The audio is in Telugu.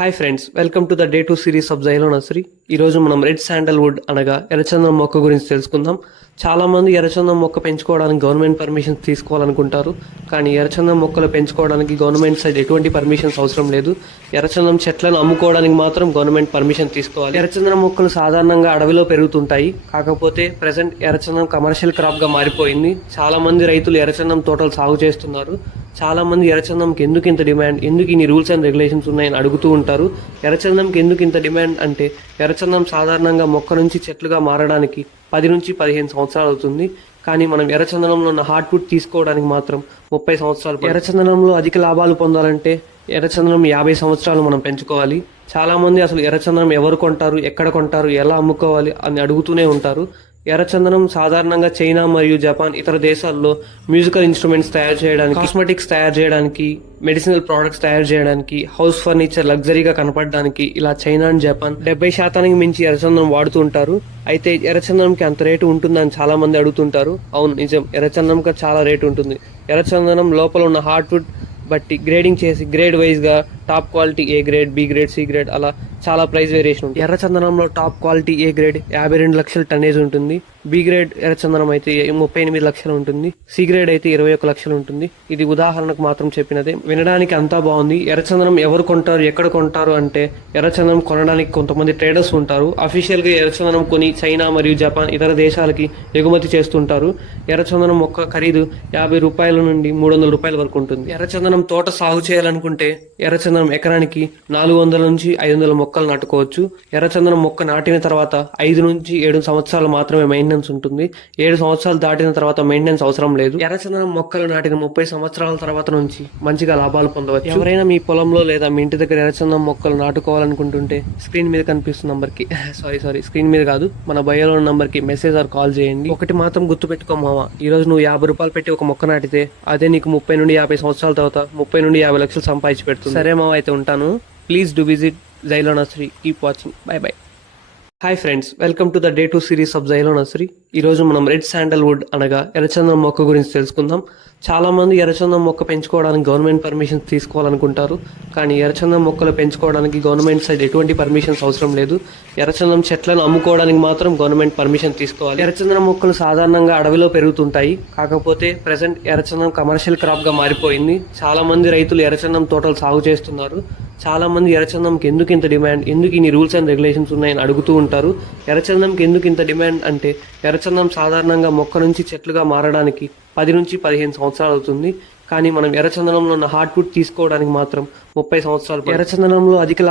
Hi friends, welcome to the day 2 series of Xylo nursery. ఈరోజు మనం రెడ్ శాండల్వుడ్ అనగా ఎర్రచందనం మొక్క గురించి తెలుసుకుందాం. చాలా మంది ఎర్రచందనం మొక్క పెంచుకోవడానికి గవర్నమెంట్ పర్మిషన్స్ తీసుకోవాలనుకుంటారు. కానీ ఎర్రచందనం మొక్కలు పెంచుకోవడానికి గవర్నమెంట్ సైడ్ ఎటువంటి పర్మిషన్స్ అవసరం లేదు. ఎర్రచందనం చెట్లను అమ్ముకోవడానికి మాత్రం గవర్నమెంట్ పర్మిషన్ తీసుకోవాలి. ఎర్రచందనం మొక్కలు సాధారణంగా అడవిలో పెరుగుతుంటాయి. కాకపోతే ప్రెసెంట్ ఎర్రచందనం కమర్షియల్ క్రాప్ గా మారిపోయింది. చాలా మంది రైతులు ఎర్రచందనం తోటలు సాగు చేస్తున్నారు. చాలా మంది ఎర్రచందనంకి ఎందుకు ఇంత డిమాండ్, ఎందుకు ఇన్ని రూల్స్ అండ్ రెగ్యులేషన్స్ ఉన్నాయని అడుగుతూ ఉంటారు. ఎర్రచందనంకి ఎందుకు ఇంత డిమాండ్ అంటే ఎర్రచందనం సాధారణంగా మొక్క నుంచి చెట్లుగా మారడానికి 10 నుంచి 15 సంవత్సరాలు అవుతుంది. కానీ మనం ఎర్రచందనంలో ఉన్న హార్ట్వుడ్ తీసుకోవడానికి మాత్రం 30 సంవత్సరాలు. ఎర్రచందనంలో అధిక లాభాలు పొందాలంటే ఎర్రచందనం 50 సంవత్సరాలు మనం పెంచుకోవాలి. చాలా మంది అసలు ఎర్రచందనం ఎవరు కొంటారు, ఎక్కడ కొంటారు, ఎలా అమ్ముకోవాలి అని అడుగుతూనే ఉంటారు. ఎర్రచందనం సాధారణంగా చైనా మరియు జపాన్ ఇతర దేశాల్లో మ్యూజికల్ ఇన్స్ట్రుమెంట్స్ తయారు చేయడానికి, కాస్మెటిక్స్ తయారు చేయడానికి, మెడిసినల్ ప్రోడక్ట్స్ తయారు చేయడానికి, హౌస్ ఫర్నిచర్ లగ్జరీగా కనపడడానికి ఇలా చైనా అండ్ జపాన్ 70% మించి ఎర్రచందనం వాడుతూ ఉంటారు. అయితే ఎర్రచందనంకి అంత రేటు ఉంటుందని చాలా మంది అడుగుతుంటారు. అవును, నిజం, ఎర్రచందనంకి చాలా రేటు ఉంటుంది. ఎర్రచందనం లోపల ఉన్న హార్ట్వుడ్ బట్టి గ్రేడింగ్ చేసి గ్రేడ్ వైజ్ గా top quality A grade, B grade, C grade అలా చాలా ప్రైస్ వేరియేషన్ ఉంటుంది. ఎర్రచందనంలో టాప్ క్వాలిటీ ఏ గ్రేడ్ 52 లక్షల టన్నేజ్ ఉంటుంది. బి గ్రేడ్ ఎర్రచందనం అయితే 38 లక్షలు ఉంటుంది. సి గ్రేడ్ అయితే 21 లక్షలు ఉంటుంది. ఇది ఉదాహరణకు మాత్రం చెప్పినదే. వినడానికి అంతా బాగుంది. ఎర్రచందనం ఎవరు కొంటారు, ఎక్కడ కొంటారు అంటే ఎర్రచందనం కొనడానికి కొంతమంది ట్రేడర్స్ ఉంటారు. అఫీషియల్ గా ఎర్రచందనం కొని చైనా మరియు జపాన్ ఇతర దేశాలకి ఎగుమతి చేస్తుంటారు. ఎర్రచందనం మొక్క ఖరీదు 50 రూపాయల నుండి 300 రూపాయల వరకు ఉంటుంది. ఎర్రచందనం తోట సాగు చేయాలనుకుంటే ఎర్రచందనం ఎకరానికి 400 నుంచి 500 మొక్కలు నాటుకోవచ్చు. ఎర్రచందనం మొక్క నాటిన తర్వాత 5 నుంచి 7 సంవత్సరాలు మాత్రమే మెయింటెనెన్స్ ఉంటుంది. 7 సంవత్సరాలు దాటిన తర్వాత మెయింటెనెన్స్ అవసరం లేదు. ఎర్రచందనం మొక్కలు నాటిన 30 సంవత్సరాల తర్వాత నుంచి మంచిగా లాభాలు పొందవచ్చు. ఎవరైనా మీ పొలంలో లేదా మీ ఇంటి దగ్గర ఎర్రచందనం మొక్కలు నాటుకోవాలనుకుంటుంటే స్క్రీన్ మీద కనిపిస్తున్న నంబర్ కి స్క్రీన్ మీద కాదు, మన బయోలో ఉన్న నంబర్ కి మెసేజ్ ఆర్ కాల్ చేయండి. ఒకటి మాత్రం గుర్తుపెట్టుకో మావా, ఈ రోజు నువ్వు 50 రూపాయలు పెట్టి ఒక మొక్క నాటితే అదే నీకు 30 నుండి 50 సంవత్సరాల తర్వాత 30 నుండి 50 లక్షలు సంపాదించి పెడుతుంది. సరే మావా, అయితే ఉంటాను. Please do visit Xylo nursery. Keep watching. By by. Hi friends, welcome to the day 2 series of Xylo nursery. ఈరోజు మనం రెడ్ శాండల్వుడ్ అనగా ఎర్రచందనం మొక్క గురించి తెలుసుకుందాం. చాలా మంది ఎర్రచందనం మొక్క పెంచుకోవడానికి గవర్నమెంట్ పర్మిషన్స్ తీసుకోవాలనుకుంటారు. కానీ ఎర్రచందనం మొక్కలు పెంచుకోవడానికి గవర్నమెంట్ సైడ్ ఎటువంటి పర్మిషన్స్ అవసరం లేదు. ఎర్రచందనం చెట్లను అమ్ముకోవడానికి మాత్రం గవర్నమెంట్ పర్మిషన్ తీసుకోవాలి. ఎర్రచందనం మొక్కలు సాధారణంగా అడవిలో పెరుగుతుంటాయి. కాకపోతే ప్రెసెంట్ ఎర్రచందనం కమర్షియల్ క్రాప్ గా మారిపోయింది. చాలా మంది రైతులు ఎర్రచందనం తోటలు సాగు చేస్తున్నారు. చాలా మంది ఎర్రచందనంకి ఎందుకు ఇంత డిమాండ్, ఎందుకు ఇన్ని రూల్స్ అండ్ రెగ్యులేషన్స్ ఉన్నాయని అడుగుతూ ఉంటారు. ఎర్రచందనంకి ఎందుకు ఇంత డిమాండ్ అంటే ఎర్రచందనం సాధారణంగా మొక్క నుంచి చెట్లుగా మారడానికి 10 నుంచి 15 సంవత్సరాలు అవుతుంది. కానీ మనం ఎర్రచందనంలో ఉన్న హార్ట్వుడ్ తీసుకోవడానికి మాత్రం 30 సంవత్సరాలు. ఎర్రచందనంలో అధిక లాభం